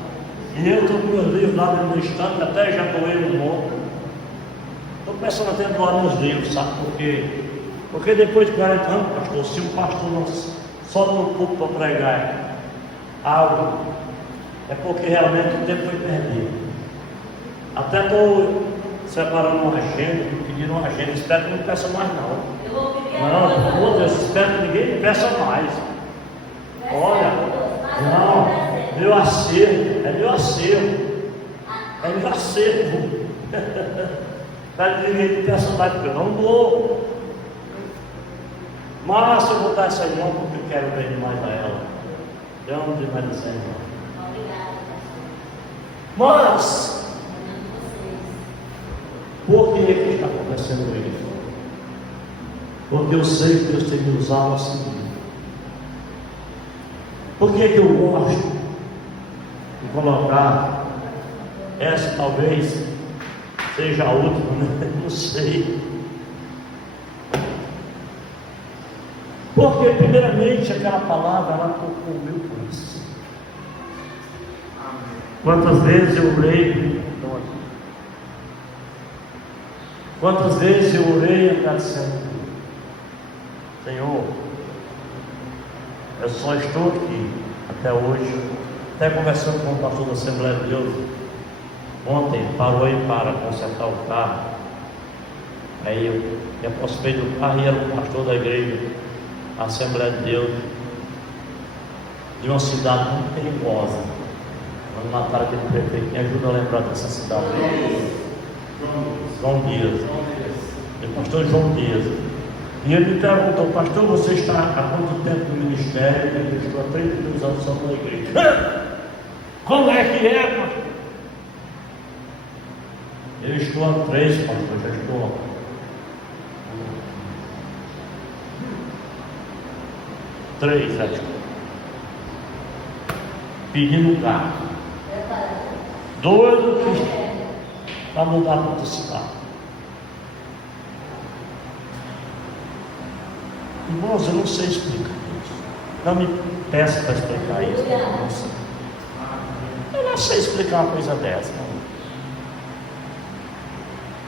E eu estou com meus livros lá no meu estante, até já doei no monte. Estou pensando até em doar meus livros, sabe por quê? Porque depois de 40 anos, pastor, se um pastor não só no púlpito para pregar algo, é porque realmente o tempo foi perdido. Até estou separando uma agenda, estou pedindo uma agenda, espero que não peça mais não. Não, por Deus, espero que ninguém me peça mais. Olha, não, meu acervo, é meu acervo. É meu acervo. Espero que ninguém me peça mais, porque eu não dou. Mas eu vou dar essa irmã porque eu quero ver mais a ela. Eu não tenho mais essa irmã. Mas, por que está acontecendo isso? Porque eu sei que Deus tem me usado assim. Por que eu gosto de colocar essa talvez seja a última, né? Não sei. Porque primeiramente aquela palavra ela tocou o meu coração. Quantas vezes eu orei, quantas vezes eu orei agradecendo, Senhor, eu só estou aqui até hoje, até conversando com o pastor da Assembleia de Deus, ontem parou aí para consertar o carro, aí eu me aproximei do carro e era o pastor da igreja, a Assembleia de Deus, de uma cidade muito perigosa. Vamos matar aquele prefeito, me ajuda a lembrar dessa cidade. João Dias. O pastor João Dias. E ele me perguntou, pastor, você está há quanto tempo no ministério? Eu estou há 32 anos só na igreja. Como é que é, pastor? Eu estou há 3, pastor, já estou. Três, acho. Pedindo carro. Doido para mudar para outra cidade. Irmãos, eu não sei explicar isso. Não me peça para explicar isso. Não sei. Eu não sei explicar uma coisa dessa.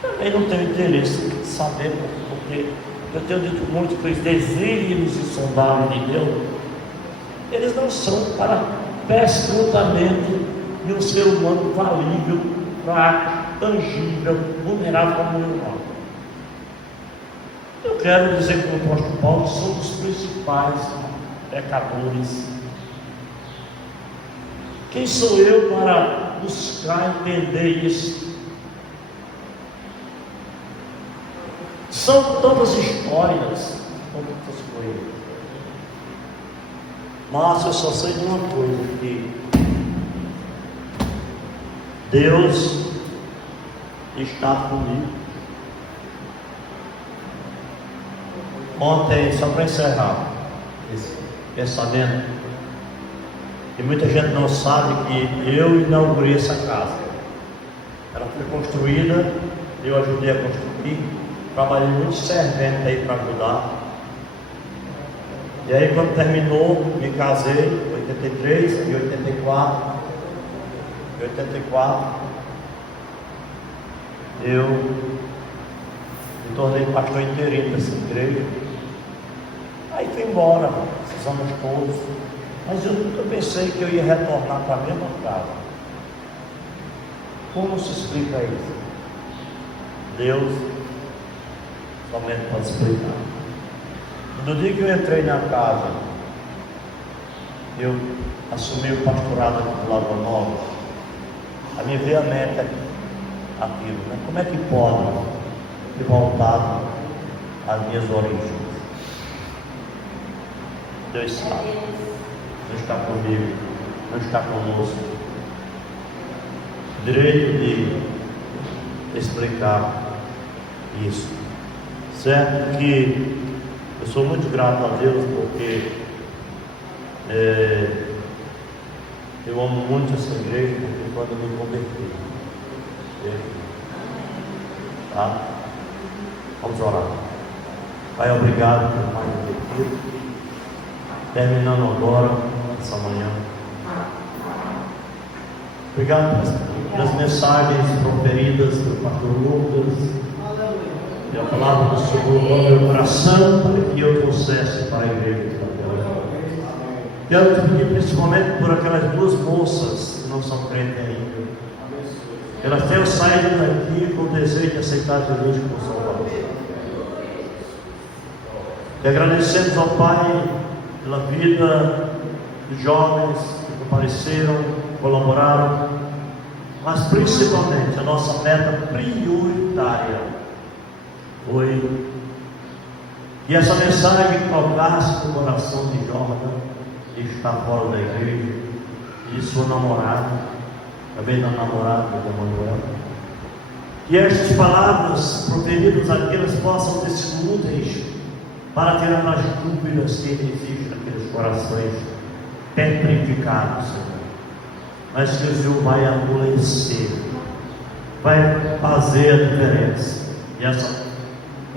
Também não tenho interesse em saber, porque eu tenho dito muito que os desígnios insondáveis de Deus, eles não são para perscrutamento de um ser humano falível, fraco, tangível, vulnerável como eu não. Eu quero dizer com o apóstolo Paulo que somos os principais pecadores. Quem sou eu para buscar entender isso? São tantas histórias, tantas coisas. Mas eu só sei de uma coisa, que Deus está comigo. Ontem, só para encerrar esse pensamento, e muita gente não sabe que eu inaugurei essa casa. Ela foi construída, eu ajudei a construir, trabalhei muito servente aí para ajudar. E aí quando terminou, me casei em 83, em 84, eu me tornei pastor interino dessa igreja. Aí fui embora, esses anos todos, mas eu nunca pensei que eu ia retornar para a mesma casa. Como se explica isso? Deus somente pode explicar. No dia que eu entrei na casa, eu assumi o pastorado aqui do Lagoa Nova, a me veio a meta aquilo, né? Como é que pode ter voltado às minhas origens? Deus sabe, não está comigo, não está conosco. Direito de explicar isso. Certo que eu sou muito grato a Deus porque eu amo muito essa igreja, porque quando eu me converti, tá? Vamos orar. Pai, obrigado por mais um dia. Terminando agora, essa manhã. Obrigado pelas mensagens proferidas pelo pastor Lucas. E a palavra do Senhor no meu coração, para que eu trouxesse para a igreja. Quero te pedir principalmente por aquelas duas moças que não são crentes ainda. Elas tenham saído daqui com o desejo de aceitar Jesus como Salvador. E agradecemos ao Pai pela vida dos jovens que compareceram, colaboraram, mas principalmente a nossa meta prioritária foi que essa mensagem tocasse no coração de Jordan, que está fora da igreja, e de sua namorada, também da namorada de Manuel. Que estas palavras proferidas aqui elas possam ter sido úteis para tirar as dúvidas que existem naqueles corações petrificados, Senhor. Mas que o Senhor vai amolecer, vai fazer a diferença. E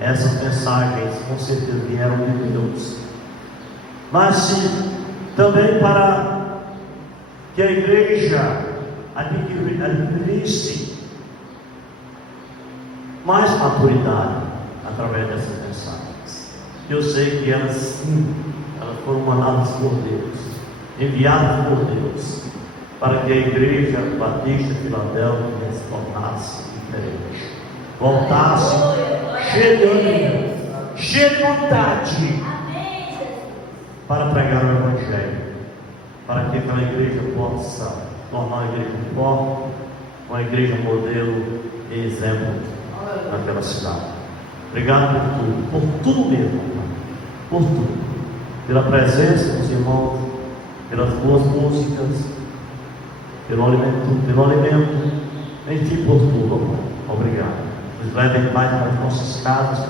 essas mensagens com certeza vieram de Deus. Mas também para que a igreja adquirisse mais maturidade através dessas mensagens. Eu sei que elas sim, elas foram mandadas por Deus, enviadas por Deus, para que a igreja Batista Filadélfia se tornasse diferente, voltasse cheia de ânimo, cheia de vontade para pregar o Evangelho, para que aquela igreja possa tornar uma igreja forte, uma igreja modelo e exemplo naquela cidade. Obrigado por tudo mesmo, por tudo, pela presença dos irmãos, pelas boas músicas, pelo alimento, enfim, por tudo. Obrigado. Nos leve em paz para as nossas casas,